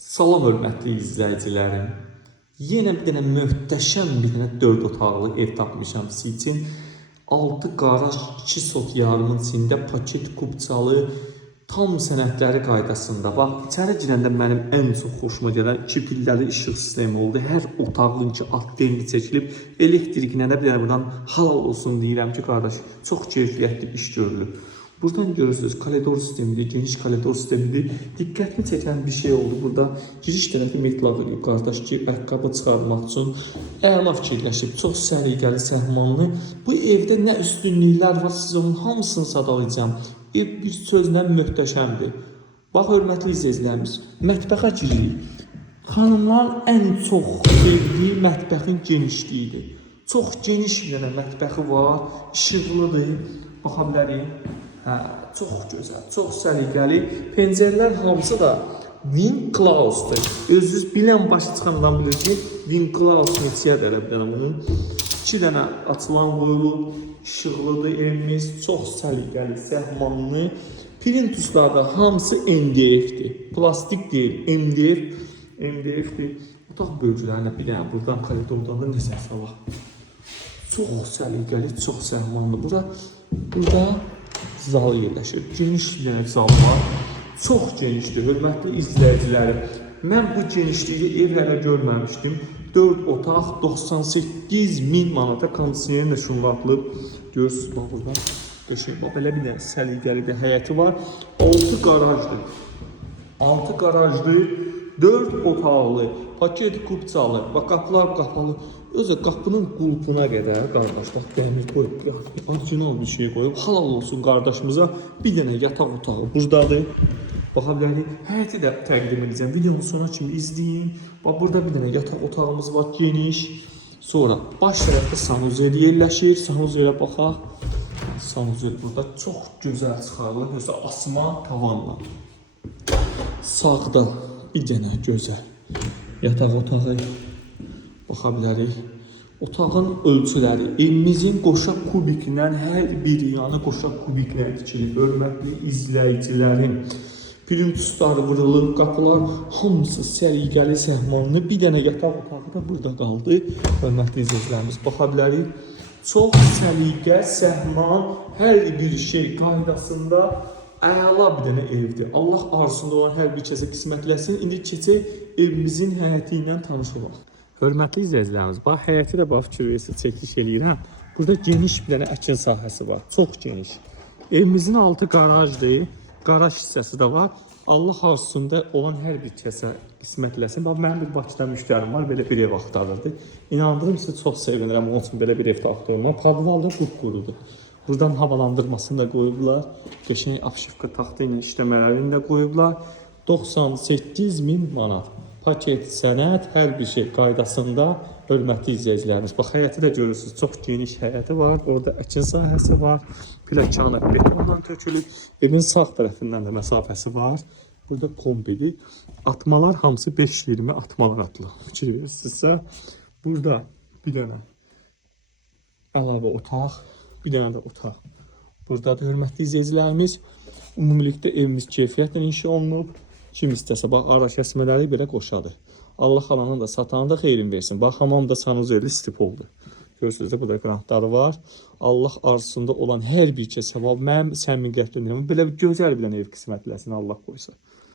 Salam hörmətli izləyicilərim. Yenə bir dənə möhtəşəm bir dənə 4 otaqlı ev tapmışam sizin üçün. 6 qaraj, 2 sot yarımın içində paket kubçalı, tam sənədləri qaydasında. Bax, içəri girəndə mənim ən çox xoşuma gələn 2 pilləli işıq sistemi oldu. Hər otağın ki anteni çəkilib, elektriklə də bir dənə buradan halal olsun deyirəm ki, qardaş, çox keyfiyyətli iş görülür. Buradan görürsünüz, koridor sistemidir, geniş koridor sistemidir. Diqqətimi çəkən bir şey oldu. Burada giriş tərəfi metlaq edib, qardaş ki, ayaqqabı çıxarmaq üçün əla fikirləşib, çox səliqəli, səhmanlı. Bu evdə nə üstünlüklər var, siz onun hamısını sadalayacağım. Ev bir sözlə möhtəşəmdir. Bax, hörmətli izləyicilərimiz, mətbəxə giririk. Xanımların ən çox sevdiyi mətbəxin genişliyidir. Çox geniş bir dənə mətbəxi var, işıqlıdır, baxa bilərik. Çox gözəl, çox səliqəli. Pəncərələr hamısı da Winclaus'dur. Özünüz bilən başı çıxandan bilir ki, Winclaus neçəyədir bir dənə bunun. 2 dənə açılan qoyulub, işıqlıdır evimiz, çox səliqəli, səhmanlı. Plintuslar da hamısı MDF-dir. Plastik deyil, MDF-dir. Otaq bölgülərinə bir dənə buradan koridordan da nəsəsə var. Çox səliqəli, çox səhmanlı. Burada zal yerləşir. Geniş bir zal var. Çox genişdir, hörmətli izləyicilərim. Mən bu genişliyi ev hələ görməmişdim. 4 otaq 98.000 manata kondisionerlə şunlatılıb. Görürsünüz, bax buradan döşək. Bax, belə bir dənə səliqəli həyəti var. 6 qarajdır. 6 qarajdır. 4 otaqlı, paket kubçalı, bax qapılar qapalı. Özü qapının qulpuna qədər, qardaş, bax, dəmir qoyub, orijinal bir şey qoyub. Halal olsun qardaşımıza bir dənə yataq otağı buradadır. Baxa bilərik, həyəti də təqdim edəcəm. Videonun sona kimi izləyin. Bax, burada bir dənə yataq otağımız var, geniş. Sonra baş tərəfdə sanuzel yerləşir. Sanuzelə baxaq. Sanuzel burada çox gözəl çıxarılır. Mesela asma tavanla. Sağda bir dənə gözəl yataq otağı. Baxa bilərik. Otağın ölçüləri evimizin qoşa kubikindən hər bir yanı qoşa kubiklə tikilib. Hörmətli izləyicilərim. Plintusları vurulub, qapılar hamısı səliqəli, səhmanlı. Bir dənə yataq otağı da burada qaldı. Hörmətli izləyicilərimiz, baxa bilərik. Çox səliqə, səhman, hər bir şey qaydasında əla bir dənə evdir. Allah arzusunda olan hər bir kəsə qismətləsin. İndi keçək evimizin həyəti ilə tanış olaq. Hörmətli izləyicilərimiz, bax, həyəti də bax, fikir versə çəkiş eləyirəm. Burada geniş bir dənə əkin sahəsi var, çox geniş. Evimizin altı qarajdır, qaraj hissəsi də var. Allah arzusunda olan hər bir kəsə qismətləsin. Bax, mənim bir Bakıda müştərim var, belə bir ev axtarırdı. İnandırım sizi, çox sevinirəm, onun üçün belə bir ev axtarırım. Padval da qupqurudur. Buradan havalandırmasını da qoyublar. Qəşəng apşifka taxtı ilə işləmələrini də qoyublar. 98.000 manat. Paket, sənəd, hər bir şey qaydasında. Hörmətli izləyicilərimiz, bax, həyəti də görürsünüz, çox geniş həyəti var. Orada əkin sahəsi var, plakanı betondan tökülüb. Evin sağ tərəfindən də məsafəsi var. Burada kombidir. Atmalar hamısı 5-20 atmalar atılır. Fikir verirsinizsə, burada bir dənə əlavə otaq, bir dənə də otaq. Burada da hörmətli izləyicilərimiz, ümumilikdə evimiz keyfiyyətlə inşa olunub. Kim istəsə, bax, ara kəsmələri belə qoşadır. Allah alanın da, satanın da xeyrin versin. Bax, hamam da sanuzelli stip oldu. Görürsünüz də, burada qrantları var. Allah arzusunda olan hər bir kəsə, mənim səmimi qətlədirəm. Belə bir gözəl bilən ev qismətləsin, Allah qoysa.